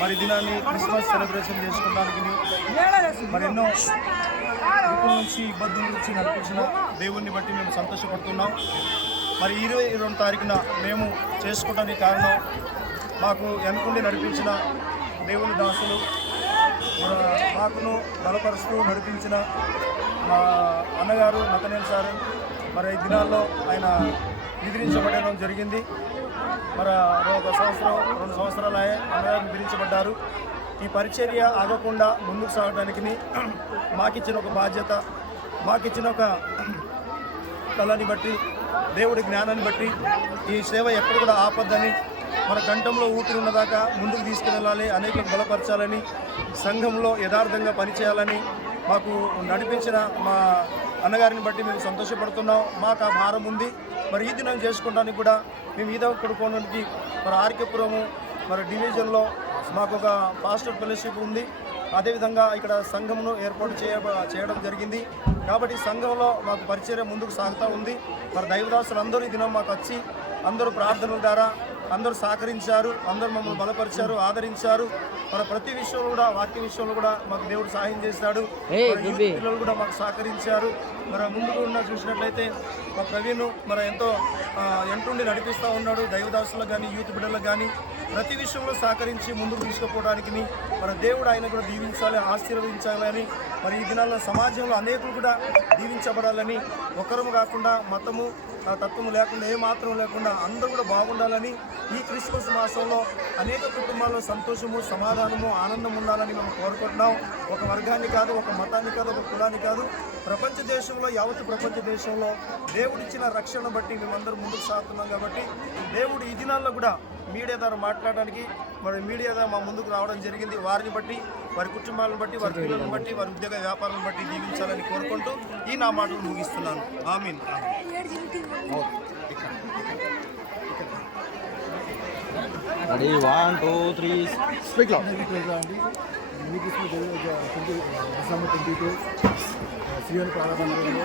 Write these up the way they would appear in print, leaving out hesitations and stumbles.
మరి దినాన్ని Christmas celebration చేసుకోవడానికి మరి ఎన్నో ఇప్పటి నుంచి ఇబ్బందుల నుంచి నడిపించిన దేవుణ్ణి బట్టి మేము సంతోషపడుతున్నాం. మరి 22వ తారీఖున మేము చేసుకోవడానికి కారణం మాకు వెనుకుండి నడిపించిన దేవుని దాసులు, మాకును బలపరుస్తూ నడిపించిన మా అన్నగారు నతనేల్ సార్. మరి ఈ దినాల్లో ఆయన నిద్రించబడడం జరిగింది. మరి 1 సంవత్సరం 2 సంవత్సరాలు అన్నగారు నిద్రించబడ్డారు. ఈ పరిచర్య ఆగకుండా ముందుకు సాగడానికి మాకిచ్చిన ఒక బాధ్యత, మాకిచ్చిన ఒక కళని బట్టి, దేవుడి జ్ఞానాన్ని బట్టి ఈ సేవ ఎక్కడ కూడా ఆపద్దని, మన కంఠంలో ఊపిరి ఉన్నదాకా ముందుకు తీసుకెళ్ళాలి, అనేకలకు బలపరచాలని, సంఘంలో యథార్థంగా పనిచేయాలని మాకు నడిపించిన మా అన్నగారిని బట్టి మేము సంతోషపడుతున్నాం. మాకు ఆ భారం ఉంది. మరి ఈ దినం చేసుకోవడానికి కూడా మేము ఈద కొడుకోవడానికి మరి ఆర్కేపురము మరి డివిజన్లో మాకు ఒక పాస్టర్ ఫెలోషిప్ ఉంది. అదేవిధంగా ఇక్కడ సంఘమును ఏర్పాటు చేయడం జరిగింది. కాబట్టి సంఘంలో మాకు పరిచర్య ముందుకు సాగుతూ ఉంది. మరి దైవదాసులు అందరూ ఈ దినం మాకు వచ్చి అందరూ ప్రార్థనల ద్వారా అందరూ సహకరించారు, అందరూ మమ్మల్ని బలపరిచారు, ఆదరించారు. మరి ప్రతి విషయంలో కూడా, వాక్య విషయంలో కూడా మాకు దేవుడు సహాయం చేశాడు. పిల్లలు కూడా మాకు సహకరించారు. మరి ముందుకు ఉన్న చూసినట్లయితే మా ప్రవీణ్ మరి ఎంతో ఎంటుండి నడిపిస్తూ ఉన్నాడు. దైవదాసులకు కానీ యూత్ బిడ్డలకు కానీ ప్రతి విషయంలో సహకరించి ముందుకు తీసుకుపోవడానికి మన దేవుడు ఆయన కూడా దీవించాలి, ఆశీర్వదించాలని, మరి ఈ దినాల్లో సమాజంలో అనేకులు కూడా దీవించబడాలని, ఒకరము కాకుండా మతము తత్వము లేకుండా ఏమాత్రం లేకుండా అందరూ కూడా బాగుండాలని, ఈ క్రిస్మస్ మాసంలో అనేక కుటుంబాల్లో సంతోషము, సమాధానము, ఆనందం ఉండాలని మనం కోరుకుంటున్నాం. ఒక వర్గాన్ని కాదు, ఒక మతాన్ని కాదు, ఒక కులాన్ని కాదు, ప్రపంచ దేశంలో, యావత్ ప్రపంచ దేశంలో దేవుడిచ్చిన రక్షణ బట్టి మేమందరూ ముందుకు సాగుతున్నాం. కాబట్టి దేవుడు ఈ దినాల్లో కూడా మీడియా ద్వారా మాట్లాడడానికి మరి మీడియా ద్వారా మా ముందుకు రావడం జరిగింది. వారిని బట్టి, వారి కుటుంబాలను బట్టి, వారి పిల్లలను బట్టి, వారి ఉద్యోగ వ్యాపారాలను బట్టి దీవించాలని కోరుకుంటూ ఈ నా మాటలు ముగిస్తున్నాను. ఆమీన్. Ready, 1, 2, 3, speak loud. December 22, Siyon ప్రారంభంలో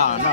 అన్న